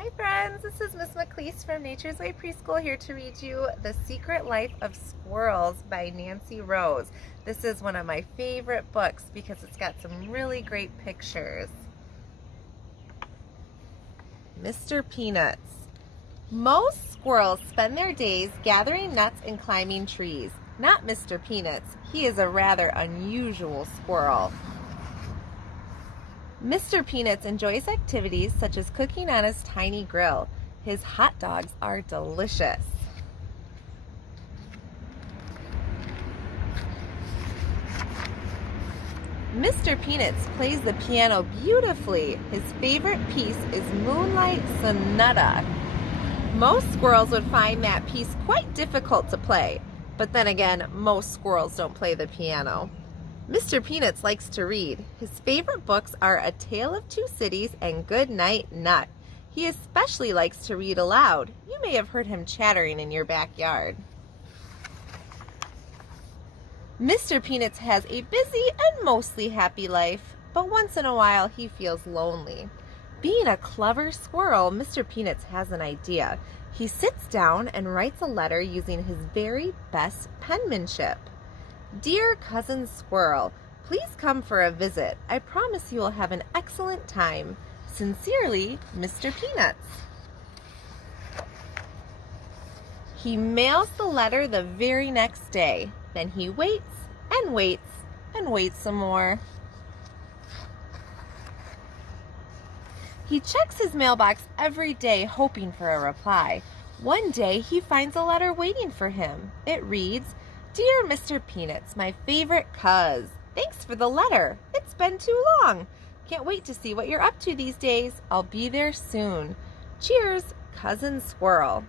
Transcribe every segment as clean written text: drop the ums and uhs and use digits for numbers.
Hi friends, this is Miss McLeese from Nature's Way Preschool here to read you The Secret Life of Squirrels by Nancy Rose. This is one of my favorite books because it's got some really great pictures. Mr. Peanuts. Most squirrels spend their days gathering nuts and climbing trees. Not Mr. Peanuts. He is a rather unusual squirrel. Mr. Peanuts enjoys activities such as cooking on his tiny grill. His hot dogs are delicious. Mr. Peanuts plays the piano beautifully. His favorite piece is Moonlight Sonata. Most squirrels would find that piece quite difficult to play, but then again, most squirrels don't play the piano. Mr. Peanuts likes to read. His favorite books are A Tale of Two Cities and Good Night Nut. He especially likes to read aloud. You may have heard him chattering in your backyard. Mr. Peanuts has a busy and mostly happy life, but once in a while he feels lonely. Being a clever squirrel, Mr. Peanuts has an idea. He sits down and writes a letter using his very best penmanship. Dear Cousin Squirrel, please come for a visit. I promise you will have an excellent time. Sincerely, Mr. Peanuts. He mails the letter the very next day. Then he waits and waits and waits some more. He checks his mailbox every day hoping for a reply. One day he finds a letter waiting for him. It reads, Dear Mr. Peanuts, my favorite cuz. Thanks for the letter. It's been too long. Can't wait to see what you're up to these days. I'll be there soon. Cheers, Cousin Squirrel.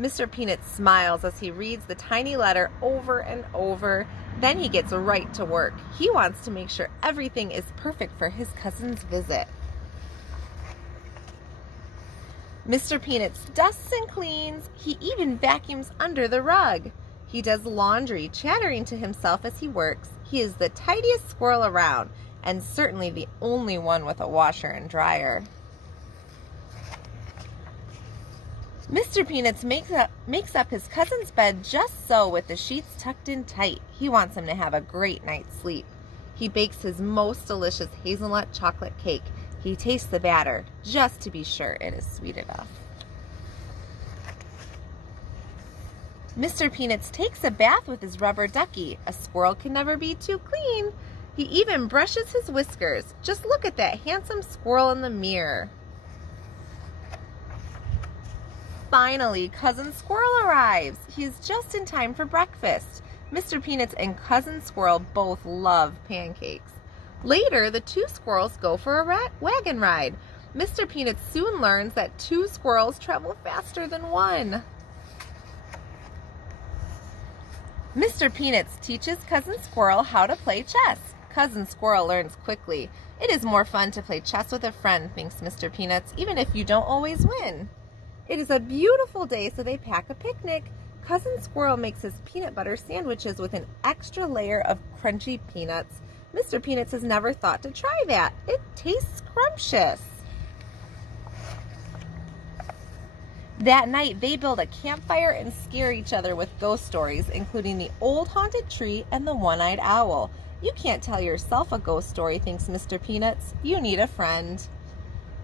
Mr. Peanuts smiles as he reads the tiny letter over and over. Then he gets right to work. He wants to make sure everything is perfect for his cousin's visit. Mr. Peanuts dusts and cleans. He even vacuums under the rug. He does laundry, chattering to himself as he works. He is the tidiest squirrel around, and certainly the only one with a washer and dryer. Mr. Peanuts makes up his cousin's bed just so, with the sheets tucked in tight. He wants him to have a great night's sleep. He bakes his most delicious hazelnut chocolate cake. He tastes the batter, just to be sure it is sweet enough. Mr. Peanuts takes a bath with his rubber ducky. A squirrel can never be too clean. He even brushes his whiskers. Just look at that handsome squirrel in the mirror. Finally, Cousin Squirrel arrives. He is just in time for breakfast. Mr. Peanuts and Cousin Squirrel both love pancakes. Later, the two squirrels go for a wagon ride. Mr. Peanuts soon learns that two squirrels travel faster than one. Mr. Peanuts teaches Cousin Squirrel how to play chess. Cousin Squirrel learns quickly. It is more fun to play chess with a friend, thinks Mr. Peanuts, even if you don't always win. It is a beautiful day, so they pack a picnic. Cousin Squirrel makes his peanut butter sandwiches with an extra layer of crunchy peanuts. Mr. Peanuts has never thought to try that. It tastes scrumptious. That night, they build a campfire and scare each other with ghost stories, including the old haunted tree and the one-eyed owl. You can't tell yourself a ghost story, thinks Mr. Peanuts. You need a friend.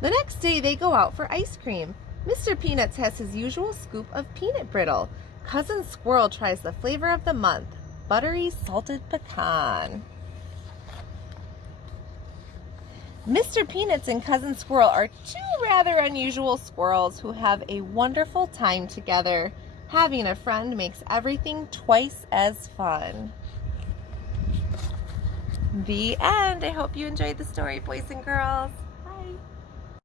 The next day, they go out for ice cream. Mr. Peanuts has his usual scoop of peanut brittle. Cousin Squirrel tries the flavor of the month, buttery salted pecan. Mr. Peanuts and Cousin Squirrel are two rather unusual squirrels who have a wonderful time together. Having a friend makes everything twice as fun. The end. I hope you enjoyed the story, boys and girls.